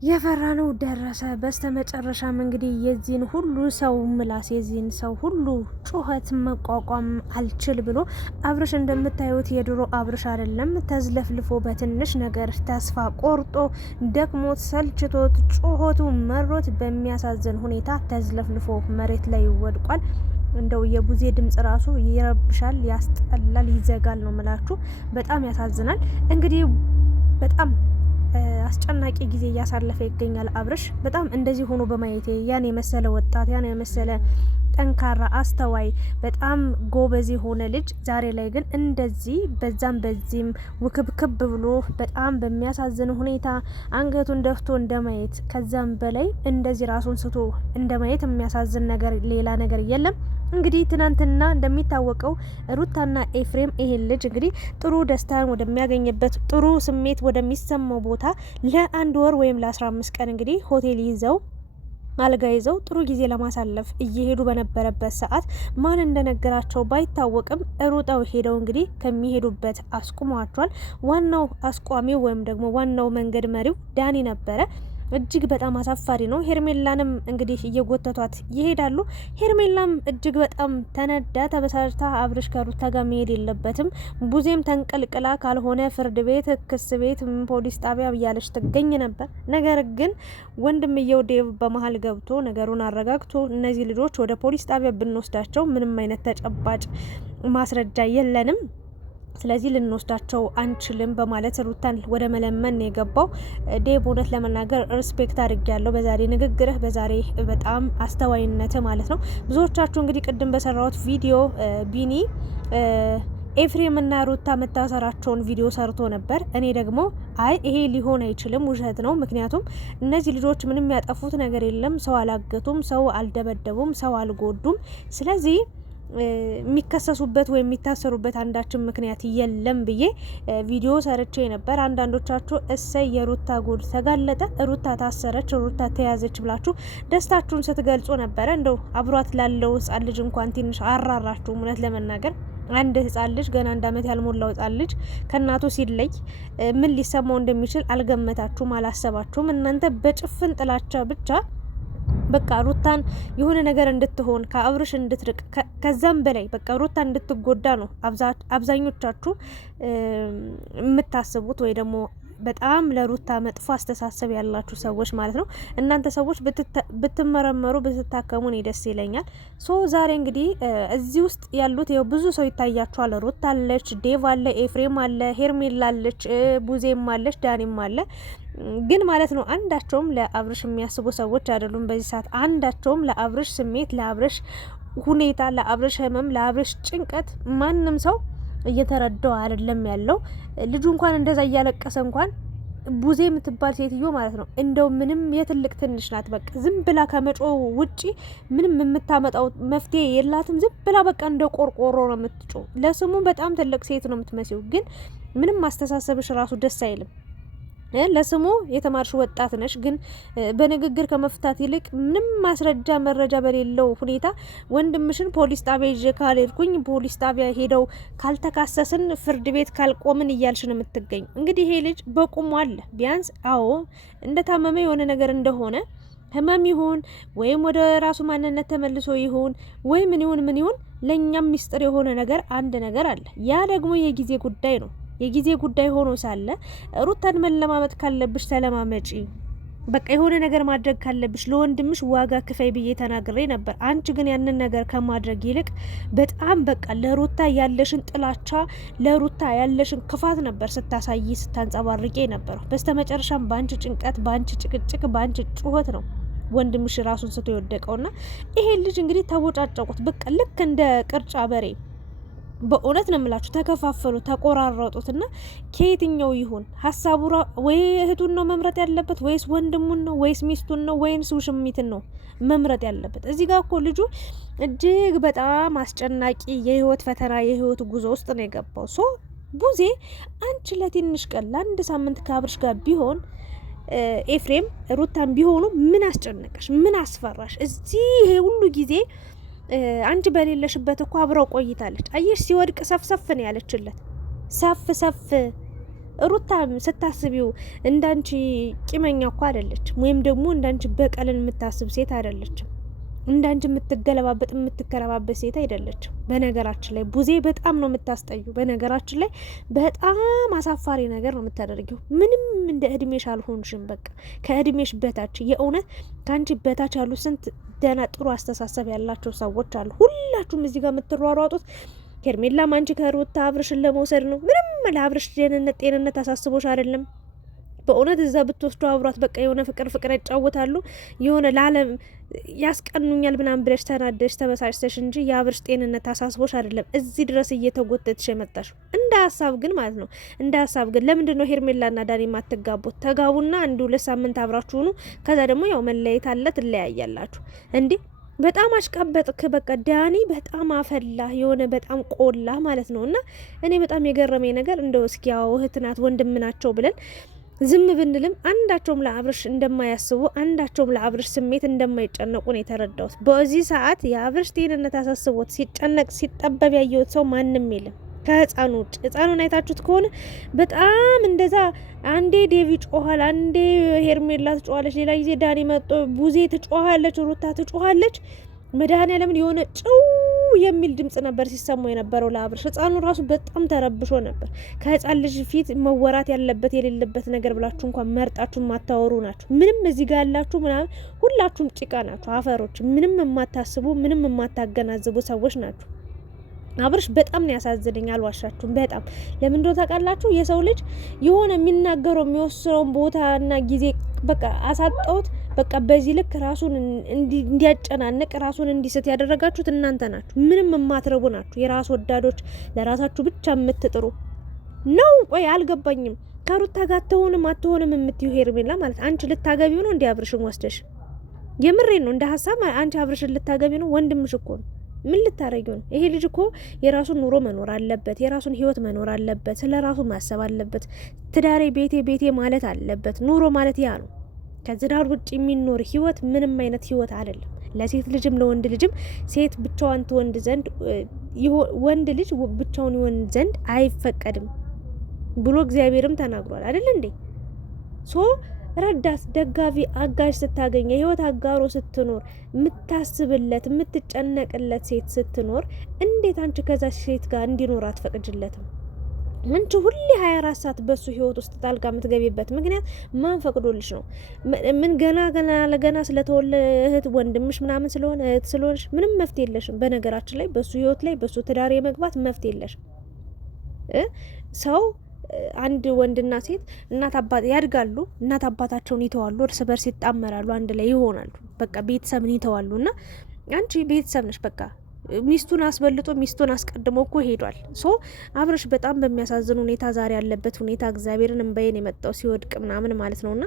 የፈራነው ደረሰ። በስተመጨረሻም እንግዲህ የዚህን ሁሉ ሰው ምላስ የዚህን ሰው ሁሉ ጩኸት መቋቋም አልችል ብሎ አብርሽ እንደምታዩት የድሮ አብርሽ አይደለም። ተዝለፍልፎ በትንሽ ነገር ተስፋ ቆርጦ ደክሞት ሰልችቶት ጩኸቱ መሮት በሚያሳዝን ሁኔታ ተዝለፍልፎ መሬት ላይ ወድቋል። እንደው የቡዜ ድምጽ ራሱ ይረብሻል፣ ያስጠላል፣ ይዘጋል ነው ምላችሁ። በጣም ያሳዝናል። እንግዲህ በጣም አስጨናቂ ጊዜ እያሳለፈ ይገኛል አብርሽ። በጣም እንደዚህ ሆኖ በማየቴ ያን የመሰለ ወጣት ያን የመሰለ ጠንካራ አስተዋይ በጣም ጎበዝ የሆነ ልጅ ዛሬ ላይ ግን እንደዚህ በዛም በዚህም ውክብክብ ብሎ በጣም በሚያሳዝን ሁኔታ አንገቱን ደፍቶ እንደማየት ከዛም በላይ እንደዚህ ራሱን ስቶ እንደማየት የሚያሳዝን ነገር ሌላ ነገር የለም። እንግዲህ ትናንትና እንደሚታወቀው ሩታና ኤፍሬም ይሄን ልጅ እንግዲህ ጥሩ ደስታን ወደሚያገኝበት ጥሩ ስሜት ወደሚሰማው ቦታ ለአንድ ወር ወይም ለ15 ቀን እንግዲህ ሆቴል ይዘው አልጋ ይዘው ጥሩ ጊዜ ለማሳለፍ እየሄዱ በነበረበት ሰዓት ማን እንደነገራቸው ባይታወቅም ሩጠው ሄደው እንግዲህ ከሚሄዱበት አስቁሟቸዋል። ዋናው አስቋሚው ወይም ደግሞ ዋናው መንገድ መሪው ዳኒ ነበረ። እጅግ በጣም አሳፋሪ ነው። ሄርሜላንም እንግዲህ እየጎተቷት ይሄዳሉ። ሄርሜላም እጅግ በጣም ተነዳ ተበሳጭታ አብርሽ ከሩታ ጋር መሄድ የለበትም ቡዜም ተንቀልቅላ ካልሆነ ፍርድ ቤት፣ ክስ ቤት፣ ፖሊስ ጣቢያ ብያለች ትገኝ ነበር። ነገር ግን ወንድምየው ዴቭ በመሀል ገብቶ ነገሩን አረጋግቶ እነዚህ ልጆች ወደ ፖሊስ ጣቢያ ብንወስዳቸው ምንም አይነት ተጨባጭ ማስረጃ የለንም ስለዚህ ልንወስዳቸው አንችልም በማለት ሩታን ወደ መለመን ነው የገባው። ዴቭ እውነት ለመናገር ሪስፔክት አድርጊያለሁ በዛሬ ንግግርህ፣ በዛሬ በጣም አስተዋይነት ማለት ነው። ብዙዎቻችሁ እንግዲህ ቅድም በሰራሁት ቪዲዮ ቢኒ ኤፍሬም እና ሩታ መታሰራቸውን ቪዲዮ ሰርቶ ነበር። እኔ ደግሞ አይ ይሄ ሊሆን አይችልም፣ ውሸት ነው። ምክንያቱም እነዚህ ልጆች ምንም ያጠፉት ነገር የለም፣ ሰው አላገቱም፣ ሰው አልደበደቡም፣ ሰው አልጎዱም። ስለዚህ የሚከሰሱበት ወይም የሚታሰሩበት አንዳችን ምክንያት የለም ብዬ ቪዲዮ ሰርቼ ነበር። አንዳንዶቻችሁ እሰይ የሩታ ጉድ ተጋለጠ፣ ሩታ ታሰረች፣ ሩታ ተያዘች ብላችሁ ደስታችሁን ስትገልጹ ነበረ። እንደው አብሯት ላለው ሕጻን ልጅ እንኳን ትንሽ አራራችሁ። እውነት ለመናገር አንድ ሕጻን ልጅ ገና 1 ዓመት ያልሞላው ሕጻን ልጅ ከእናቱ ሲለይ ምን ሊሰማው እንደሚችል አልገመታችሁም፣ አላሰባችሁም። እናንተ በጭፍን ጥላቻ ብቻ በቃ ሩታን የሆነ ነገር እንድትሆን ከአብርሽ እንድትርቅ ከዛም በላይ በቃ ሩታ እንድትጎዳ ነው አብዛኞቻችሁ የምታስቡት ወይ ደግሞ በጣም ለሩታ መጥፎ አስተሳሰብ ያላችሁ ሰዎች ማለት ነው። እናንተ ሰዎች ብትመረመሩ ብትታከሙ ነው ደስ ይለኛል። ሶ ዛሬ እንግዲህ እዚህ ውስጥ ያሉት ያው ብዙ ሰው ይታያቸዋል። ሩታ አለች፣ ዴቭ አለ፣ ኤፍሬም አለ፣ ሄርሜላ አለች፣ ቡዜም አለች፣ ዳኒም አለ። ግን ማለት ነው አንዳቸውም ለአብርሽ የሚያስቡ ሰዎች አይደሉም። በዚህ ሰዓት አንዳቸውም ለአብርሽ ስሜት፣ ለአብርሽ ሁኔታ፣ ለአብርሽ ህመም፣ ለአብርሽ ጭንቀት ማንም ሰው እየተረዳው አይደለም ያለው። ልጁ እንኳን እንደዛ እያለቀሰ እንኳን ቡዜ የምትባል ሴትዮ ማለት ነው እንደው ምንም የትልቅ ትንሽ ናት። በቃ ዝም ብላ ከመጮ ውጪ ምንም የምታመጣው መፍትሄ የላትም። ዝም ብላ በቃ እንደ ቆርቆሮ ነው የምትጮ። ለስሙ በጣም ትልቅ ሴት ነው የምትመስለው፣ ግን ምንም አስተሳሰብሽ ራሱ ደስ አይልም። ለስሙ የተማርሽ ወጣት ነሽ፣ ግን በንግግር ከመፍታት ይልቅ ምንም ማስረጃ መረጃ በሌለው ሁኔታ ወንድምሽን ፖሊስ ጣቢያ ይዤ ካልሄድኩኝ ፖሊስ ጣቢያ ሄደው ካልተካሰስን ፍርድ ቤት ካልቆምን እያልሽ ነው የምትገኝ። እንግዲህ ይሄ ልጅ በቁሙ አለ ቢያንስ አዎ እንደታመመ የሆነ ነገር እንደሆነ ህመም ይሁን ወይም ወደ ራሱ ማንነት ተመልሶ ይሁን ወይ ምን ይሁን ለኛም ሚስጥር የሆነ ነገር አንድ ነገር አለ። ያ ደግሞ የጊዜ ጉዳይ ነው። የጊዜ ጉዳይ ሆኖ ሳለ ሩታን መለማመጥ ካለብሽ ተለማመጪ። በቃ የሆነ ነገር ማድረግ ካለብሽ ለወንድምሽ ዋጋ ክፈይ ብዬ ተናግሬ ነበር። አንቺ ግን ያንን ነገር ከማድረግ ይልቅ በጣም በቃ ለሩታ ያለሽን ጥላቻ፣ ለሩታ ያለሽን ክፋት ነበር ስታሳይ ስታንጸባርቄ ነበር። በስተመጨረሻም በአንቺ ጭንቀት፣ በአንቺ ጭቅጭቅ፣ በአንቺ ጩኸት ነው ወንድምሽ ራሱን ስቶ የወደቀውና ይሄ ልጅ እንግዲህ ተቦጫጨቁት። በቃ ልክ እንደ ቅርጫ በሬ በእውነት ነው የምላችሁ። ተከፋፈሉ፣ ተቆራረጡትና ከየትኛው ይሁን ሀሳቡ ወይ እህቱን ነው መምረጥ ያለበት ወይስ ወንድሙን ነው ወይስ ሚስቱን ነው ወይስ ውሽሚትን ነው መምረጥ ያለበት? እዚህ ጋር እኮ ልጁ እጅግ በጣም አስጨናቂ የህይወት ፈተና የህይወት ጉዞ ውስጥ ነው የገባው። ሶ ቡዜ አንቺ ለትንሽ ቀን ለአንድ ሳምንት ከአብርሽ ጋር ቢሆን ኤፍሬም ሩታን ቢሆኑ ምን አስጨነቀሽ? ምን አስፈራሽ? እዚህ ይሄ ሁሉ ጊዜ አንቺ በሌለሽበት እኮ አብረው ቆይታለች። አየሽ ሲወድቅ ሰፍሰፍ ነው ያለችለት። ሰፍ ሩታ ስታስቢው እንዳንቺ ቂመኛ እኮ አይደለችም፣ ወይም ደግሞ እንዳንቺ በቀልን የምታስብ ሴት አይደለችም። እንዳንቺ የምትገለባበጥ የምትከረባበት ሴት አይደለችም። በነገራችን ላይ ቡዜ በጣም ነው የምታስጠዩ። በነገራችን ላይ በጣም አሳፋሪ ነገር ነው የምታደርጊው። ምንም እንደ እድሜሽ አልሆንሽም። በቃ ከእድሜሽ በታች የእውነት ከአንቺ በታች ያሉ ስንት ደህና ጥሩ አስተሳሰብ ያላቸው ሰዎች አሉ። ሁላችሁም እዚህ ጋር የምትሯሯጡት ሄርሜላም አንቺ ከሩታ አብርሽን ለመውሰድ ነው። ምንም ለአብርሽ ጤንነት አሳስቦሽ አይደለም። በእውነት እዛ ብትወስዱ አብሯት በቃ የሆነ ፍቅር ያጫወታሉ የሆነ ለዓለም ያስቀኑኛል ምናምን ብለሽ ተናደሽ ተበሳጭተሽ እንጂ የአብርሽ ጤንነት አሳስቦሽ አይደለም እዚህ ድረስ እየተጎተትሽ የመጣሽ። እንደ ሀሳብ ግን ማለት ነው እንደ ሀሳብ ግን ለምንድን ነው ሄርሜላና ዳኒ የማትጋቡት? ተጋቡና 1-2 ሳምንት አብራችሁ ሁኑ። ከዛ ደግሞ ያው መለየት አለ፣ ትለያያላችሁ እንዴ። በጣም አሽቃበጥክ። በቃ ዳኒ በጣም አፈላ የሆነ በጣም ቆላ ማለት ነው። እና እኔ በጣም የገረመኝ ነገር እንደው እስኪ ያው እህት ናት ወንድም ናቸው ብለን ዝም ብንልም አንዳቸውም ለአብርሽ እንደማያስቡ አንዳቸውም ለአብርሽ ስሜት እንደማይጨነቁ ነው የተረዳሁት። በዚህ ሰዓት የአብርሽ ጤንነት አሳስቦት ሲጨነቅ ሲጠበብ ያየሁት ሰው ማንም የለም ከህፃኑ ውጭ። ህፃኑን አይታችሁት ከሆነ በጣም እንደዛ አንዴ ዴቪ ጮኋል፣ አንዴ ሄርሜላ ትጮኋለች፣ ሌላ ጊዜ ዳኒ መጥቶ ቡዜ ትጮኋለች፣ ሩታ ትጮኋለች። መድኃኒዓለምን የሆነ ጭው የሚል ድምጽ ነበር ሲሰማው የነበረው ለአብርሽ። ህፃኑ ራሱ በጣም ተረብሾ ነበር። ከህፃን ልጅ ፊት መወራት ያለበት የሌለበት ነገር ብላችሁ እንኳን መርጣችሁ ማታወሩ ናችሁ። ምንም እዚህ ጋር ያላችሁ ምናምን ሁላችሁም ጭቃ ናችሁ፣ አፈሮች፣ ምንም የማታስቡ ምንም የማታገናዝቡ ሰዎች ናችሁ። አብርሽ በጣም ነው ያሳዝነኝ፣ አልዋሻችሁም። በጣም ለምን እንደው ታውቃላችሁ? የሰው ልጅ የሆነ የሚናገረው የሚወስነውን ቦታና ጊዜ በቃ አሳጣውት። በቃ በዚህ ልክ ራሱን እንዲያጨናንቅ ራሱን እንዲስት ያደረጋችሁት እናንተ ናችሁ። ምንም የማትረቡ ናችሁ። የራስ ወዳዶች፣ ለራሳችሁ ብቻ የምትጥሩ ነው። ቆይ አልገባኝም። ከሩታ ጋር አትሆንም የምትዩ ሄርሜላ ማለት አንቺ ልታገቢው ነው እንዴ? አብርሽን ወስደሽ የምሬን ነው እንደ ሀሳብ አንቺ አብርሽን ልታገቢ ነው? ወንድምሽ እኮ ነው። ምን ልታረጊው ነው? ይሄ ልጅ እኮ የራሱን ኑሮ መኖር አለበት፣ የራሱን ህይወት መኖር አለበት፣ ስለ ራሱ ማሰብ አለበት። ትዳሬ ቤቴ ማለት አለበት። ኑሮ ማለት ያ ነው። ከትዳር ውጭ የሚኖር ህይወት ምንም አይነት ህይወት አይደለም። ለሴት ልጅም ለወንድ ልጅም ሴት ብቻዋን ትወንድ ዘንድ ወንድ ልጅ ብቻውን ይወንድ ዘንድ አይፈቀድም ብሎ እግዚአብሔርም ተናግሯል አይደል እንዴ? ሶ ረዳት፣ ደጋፊ፣ አጋዥ ስታገኝ የህይወት አጋሮ ስትኖር የምታስብለት የምትጨነቅለት ሴት ስትኖር እንዴት አንቺ ከዛ ሴት ጋር እንዲኖር አትፈቅጅለትም? አንቺ ሁሌ 24 ሰዓት በሱ ህይወት ውስጥ ጣልቃ የምትገቢበት ምክንያት ማን ፈቅዶልሽ ነው? ምን ገና ስለተወለ እህት ወንድምሽ ምናምን ስለሆነ እህት ስለሆነሽ ምንም መፍትሄ የለሽም። በነገራችን ላይ በሱ ህይወት ላይ በሱ ትዳር የመግባት መፍትሄ የለሽም። ሰው አንድ ወንድና ሴት እናት አባት ያድጋሉ፣ እናት አባታቸውን ይተዋሉ፣ እርስ በርስ ይጣመራሉ፣ አንድ ላይ ይሆናሉ። በቃ ቤተሰብን ይተዋሉ። እና አንቺ ቤተሰብ ነሽ። በቃ ሚስቱን አስበልጦ ሚስቱን አስቀድሞ እኮ ሄዷል። ሶ አብርሽ በጣም በሚያሳዝን ሁኔታ ዛሬ ያለበት ሁኔታ እግዚአብሔርን እንባዬን የመጣው ሲወድቅ ምናምን ማለት ነውና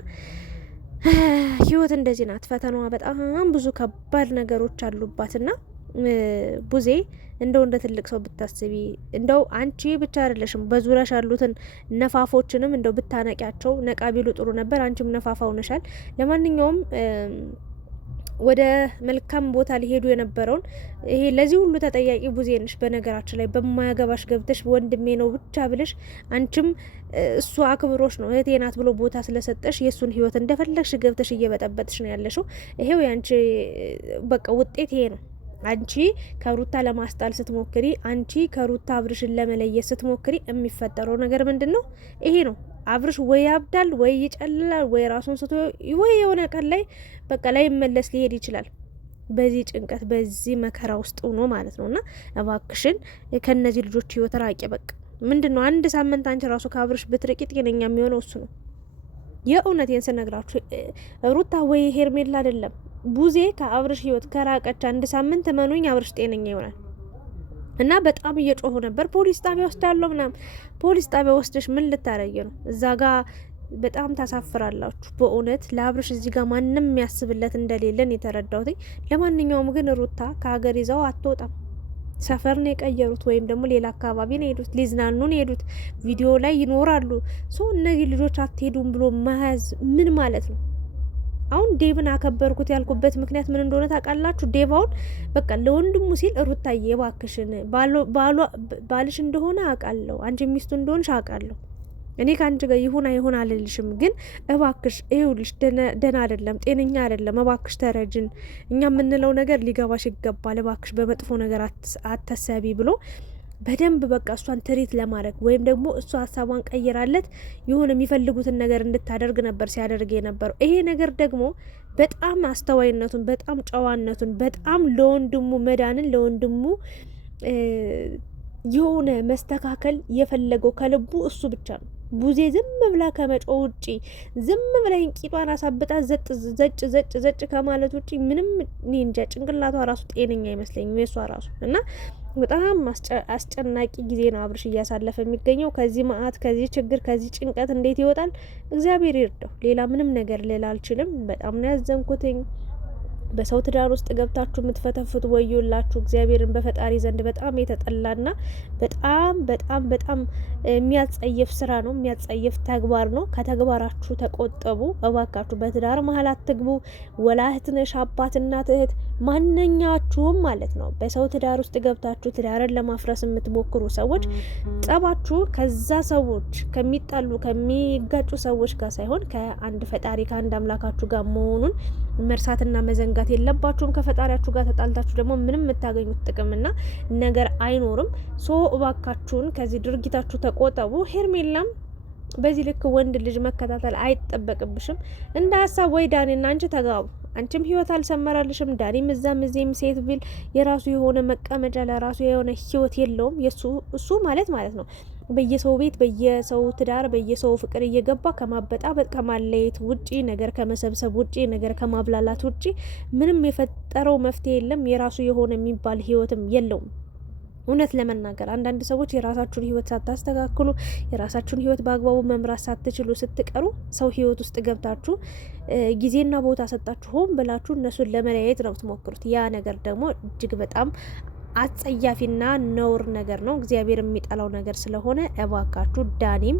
ህይወት እንደዚህ ናት። ፈተናዋ በጣም ብዙ ከባድ ነገሮች አሉባትና ቡዜ እንደው እንደ ትልቅ ሰው ብታስቢ፣ እንደው አንቺ ብቻ አይደለሽም በዙሪያሽ ያሉትን ነፋፎችንም እንደው ብታነቂያቸው ነቃ ቢሉ ጥሩ ነበር። አንቺም ነፋፋ ሆነሻል። ለማንኛውም ወደ መልካም ቦታ ሊሄዱ የነበረውን ይሄ ለዚህ ሁሉ ተጠያቂ ቡዜ ነሽ። በነገራችን ላይ በማያገባሽ ገብተሽ ወንድሜ ነው ብቻ ብለሽ አንቺም እሱ አክብሮሽ ነው እህቴ ናት ብሎ ቦታ ስለሰጠሽ የእሱን ህይወት እንደፈለግሽ ገብተሽ እየበጠበጥሽ ነው ያለሽው። ይሄው ያንቺ በቃ ውጤት ይሄ ነው። አንቺ ከሩታ ለማስጣል ስትሞክሪ፣ አንቺ ከሩታ አብርሽን ለመለየት ስትሞክሪ የሚፈጠረው ነገር ምንድን ነው? ይሄ ነው። አብርሽ ወይ ያብዳል፣ ወይ ይጨልላል፣ ወይ ራሱን ስቶ ወይ የሆነ ቀን ላይ በቃ ላይ መለስ ሊሄድ ይችላል። በዚህ ጭንቀት በዚህ መከራ ውስጥ ሆኖ ማለት ነውና እባክሽን ከነዚህ ልጆች ህይወት ራቂ። በቃ ምንድነው አንድ ሳምንት አንቺ ራሱ ከአብርሽ ብትርቂ ጤነኛ የሚሆነው እሱ ነው። የእውነቴን ስነግራችሁ ሩታ ወይ ሄርሜላ አይደለም ቡዜ ከአብርሽ ህይወት ከራቀች አንድ ሳምንት መኖኝ አብርሽ ጤነኛ ይሆናል። እና በጣም እየጮሁ ነበር ፖሊስ ጣቢያ ወስዳለሁ ምናምን። ፖሊስ ጣቢያ ወስደሽ ምን ልታረጊ ነው? እዛ ጋር በጣም ታሳፍራላችሁ በእውነት። ለአብርሽ እዚህ ጋር ማንም የሚያስብለት እንደሌለን የተረዳሁት። ለማንኛውም ግን ሩታ ከሀገር ይዘው አትወጣም። ሰፈር ነው የቀየሩት፣ ወይም ደግሞ ሌላ አካባቢ ነው የሄዱት፣ ሊዝናኑ ነው የሄዱት፣ ቪዲዮ ላይ ይኖራሉ። እነዚህ ልጆች አትሄዱም ብሎ መያዝ ምን ማለት ነው? አሁን ዴቭን አከበርኩት ያልኩበት ምክንያት ምን እንደሆነ ታውቃላችሁ? ዴቭ አሁን በቃ ለወንድሙ ሲል ሩታዬ እባክሽን ባልሽ እንደሆነ አውቃለሁ፣ አንቺ ሚስቱ እንደሆንሽ አውቃለሁ፣ እኔ ከአንቺ ጋር ይሁን አይሁን አልልሽም፣ ግን እባክሽ ይኸውልሽ ደህና አይደለም፣ ጤነኛ አይደለም፣ እባክሽ ተረጅን፣ እኛ የምንለው ነገር ሊገባሽ ይገባል፣ እባክሽ በመጥፎ ነገር አተሰቢ ብሎ በደንብ በቃ እሷን ትሪት ለማድረግ ወይም ደግሞ እሷ ሀሳቧን ቀይራለት የሆነ የሚፈልጉትን ነገር እንድታደርግ ነበር ሲያደርግ የነበረው። ይሄ ነገር ደግሞ በጣም አስተዋይነቱን፣ በጣም ጨዋነቱን፣ በጣም ለወንድሙ መዳንን ለወንድሙ የሆነ መስተካከል የፈለገው ከልቡ እሱ ብቻ ነው። ቡዜ ዝም ብላ ከመጮ ውጪ ዝም ብላ ቂጧን አሳብጣ ዘጭ ከማለት ውጪ ምንም እንጃ ጭንቅላቷ ራሱ ጤነኛ አይመስለኝም የሷ ራሱ እና በጣም አስጨናቂ ጊዜ ነው አብርሽ እያሳለፈ የሚገኘው። ከዚህ መዓት፣ ከዚህ ችግር፣ ከዚህ ጭንቀት እንዴት ይወጣል? እግዚአብሔር ይርዳው። ሌላ ምንም ነገር ሌላ አልችልም። በጣም ነው ያዘንኩትኝ። በሰው ትዳር ውስጥ ገብታችሁ የምትፈተፍቱ ወዮላችሁ። እግዚአብሔርን በፈጣሪ ዘንድ በጣም የተጠላና በጣም የሚያጸየፍ ስራ ነው፣ የሚያጸየፍ ተግባር ነው። ከተግባራችሁ ተቆጠቡ እባካችሁ። በትዳር መሀል አትግቡ። ወላህት ነሽ፣ አባት፣ እናት፣ እህት ማንኛችሁም ማለት ነው። በሰው ትዳር ውስጥ ገብታችሁ ትዳርን ለማፍረስ የምትሞክሩ ሰዎች ጸባችሁ ከዛ ሰዎች ከሚጣሉ ከሚጋጩ ሰዎች ጋር ሳይሆን ከአንድ ፈጣሪ ከአንድ አምላካችሁ ጋር መሆኑን መርሳትና መዘንጋት የለባችሁም። ከፈጣሪያችሁ ጋር ተጣልታችሁ ደግሞ ምንም የምታገኙት ጥቅምና ነገር አይኖርም። ሶ እባካችሁን ከዚህ ድርጊታችሁ ተቆጠቡ። ሄርሜላም በዚህ ልክ ወንድ ልጅ መከታተል አይጠበቅብሽም። እንደ ሀሳብ ወይ ዳኒና አንቺ ተጋቡ። አንቺም ህይወት አልሰመራልሽም። ዳኒም እዛም እዚህም ሴት ቢል የራሱ የሆነ መቀመጫ ለራሱ የሆነ ህይወት የለውም። እሱ ማለት ነው በየሰው ቤት በየሰው ትዳር በየሰው ፍቅር እየገባ ከማበጣበጥ ከማለየት ውጪ ነገር ከመሰብሰብ ውጪ ነገር ከማብላላት ውጪ ምንም የፈጠረው መፍትሄ የለም። የራሱ የሆነ የሚባል ህይወትም የለውም። እውነት ለመናገር አንዳንድ ሰዎች የራሳችሁን ህይወት ሳታስተካክሉ የራሳችሁን ህይወት በአግባቡ መምራት ሳትችሉ ስትቀሩ ሰው ህይወት ውስጥ ገብታችሁ ጊዜና ቦታ ሰጣችሁ ሆን ብላችሁ እነሱን ለመለያየት ነው የምትሞክሩት። ያ ነገር ደግሞ እጅግ በጣም አጸያፊና ነውር ነገር ነው። እግዚአብሔር የሚጠላው ነገር ስለሆነ እባካችሁ ዳኒም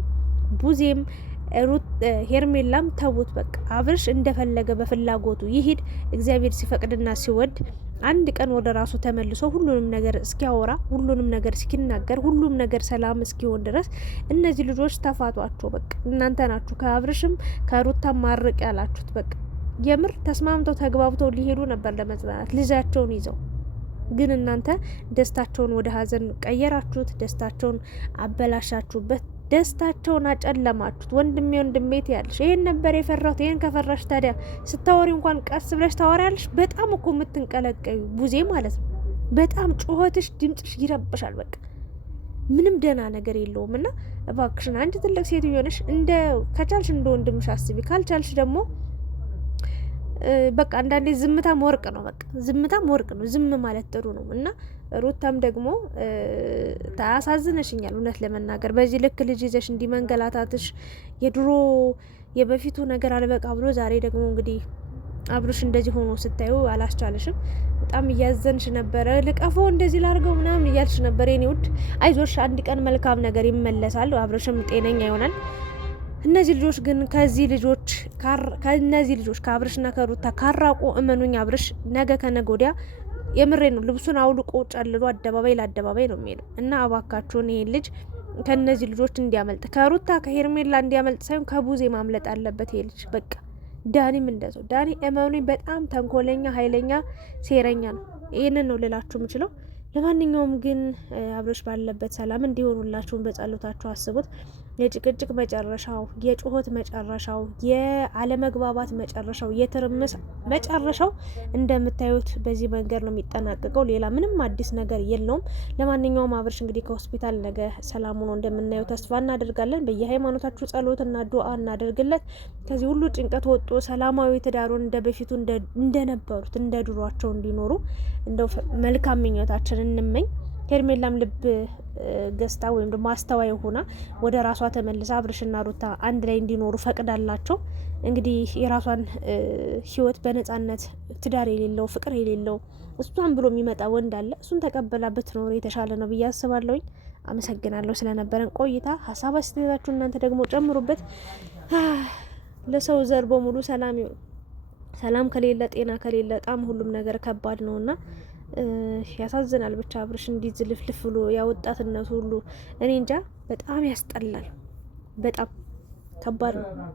ቡዜም ሄርሜላም ተውት። በቃ አብርሽ እንደፈለገ በፍላጎቱ ይሂድ። እግዚአብሔር ሲፈቅድና ሲወድ አንድ ቀን ወደ ራሱ ተመልሶ ሁሉንም ነገር እስኪያወራ ሁሉንም ነገር እስኪናገር ሁሉም ነገር ሰላም እስኪሆን ድረስ እነዚህ ልጆች ተፋቷቸው። በቃ እናንተ ናችሁ ከአብርሽም ከሩታም ማርቅ ያላችሁት። በቃ የምር ተስማምተው ተግባብተው ሊሄዱ ነበር ለመጽናናት ልጃቸውን ይዘው። ግን እናንተ ደስታቸውን ወደ ሀዘን ቀየራችሁት። ደስታቸውን አበላሻችሁበት። ደስታቸውን አጨለማችሁት። ወንድሜ ትያለሽ። ይሄን ነበር የፈራሁት። ይሄን ከፈራሽ ታዲያ ስታወሪ እንኳን ቀስ ብለሽ ታወሪያለሽ። በጣም እኮ የምትንቀለቀዩ ቡዜ ማለት ነው። በጣም ጩኸትሽ፣ ድምጽሽ ይረብሻል። በቃ ምንም ደህና ነገር የለውም። እና እባክሽን አንቺ ትልቅ ሴትዮ ነሽ፣ ከቻልሽ እንደ ወንድምሽ አስቢ፣ ካልቻልሽ ደግሞ በቃ አንዳንዴ ዝምታም ወርቅ ነው። በቃ ዝምታም ወርቅ ነው። ዝም ማለት ጥሩ ነው። እና ሩታም ደግሞ ታሳዝነሽኛል እውነት ለመናገር በዚህ ልክ ልጅ ይዘሽ እንዲመንገላታትሽ የድሮ የበፊቱ ነገር አልበቃ ብሎ ዛሬ ደግሞ እንግዲህ አብርሽ እንደዚህ ሆኖ ስታዩ አላስቻለሽም። በጣም እያዘንሽ ነበረ። ልቀፎ እንደዚህ ላርገው ምናምን እያልሽ ነበር። የኔ ውድ አይዞሽ፣ አንድ ቀን መልካም ነገር ይመለሳል። አብርሽም ጤነኛ ይሆናል። እነዚህ ልጆች ግን ከነዚህ ልጆች ከአብርሽና ከሩታ ካራቁ እመኑኝ አብርሽ ነገ ከነገ ወዲያ የምሬ ነው ልብሱን አውልቆ ጨልሎ አደባባይ ለአደባባይ ነው የሚሄደው። እና እባካችሁን ይሄን ልጅ ከነዚህ ልጆች እንዲያመልጥ ከሩታ ከሄርሜላ እንዲያመልጥ ሳይሆን ከቡዜ ማምለጥ አለበት ይሄ ልጅ። በቃ ዳኒም እንደዛው። ዳኒ እመኑኝ በጣም ተንኮለኛ ኃይለኛ ሴረኛ ነው። ይህንን ነው ልላችሁ የምችለው። ለማንኛውም ግን አብርሽ ባለበት ሰላም እንዲሆኑላችሁን በጸሎታችሁ አስቡት። የጭቅጭቅ መጨረሻው፣ የጩኸት መጨረሻው፣ የአለመግባባት መጨረሻው፣ የትርምስ መጨረሻው እንደምታዩት በዚህ መንገድ ነው የሚጠናቀቀው። ሌላ ምንም አዲስ ነገር የለውም። ለማንኛውም አብርሽ እንግዲህ ከሆስፒታል ነገ ሰላም ሆኖ እንደምናየው ተስፋ እናደርጋለን። በየሃይማኖታችሁ ጸሎትና ዱአ እናደርግለት። ከዚህ ሁሉ ጭንቀት ወጥቶ ሰላማዊ ትዳሩን እንደ በፊቱ እንደነበሩት እንደ ድሯቸው እንዲኖሩ እንደው መልካም ምኞታችን እንመኝ። ሄርሜላም ልብ ገዝታ ወይም ደግሞ አስተዋይ ሆና ወደ ራሷ ተመልሳ አብርሽና ሩታ አንድ ላይ እንዲኖሩ ፈቅዳላቸው እንግዲህ የራሷን ህይወት በነጻነት ትዳር የሌለው ፍቅር የሌለው እሷን ብሎ የሚመጣ ወንድ አለ። እሱን ተቀበላ ብትኖር የተሻለ ነው ብዬ አስባለሁኝ። አመሰግናለሁ ስለነበረን ቆይታ። ሀሳብ አስተያየታችሁ እናንተ ደግሞ ጨምሩበት። ለሰው ዘር በሙሉ ሰላም ይሁን። ሰላም ከሌለ ጤና ከሌለ በጣም ሁሉም ነገር ከባድ ነውና ያሳዝናል። ብቻ አብርሽ እንዲህ ዝልፍልፍ ብሎ ያወጣትነቱ ሁሉ እኔ እንጃ በጣም ያስጠላል። በጣም ከባድ ነው።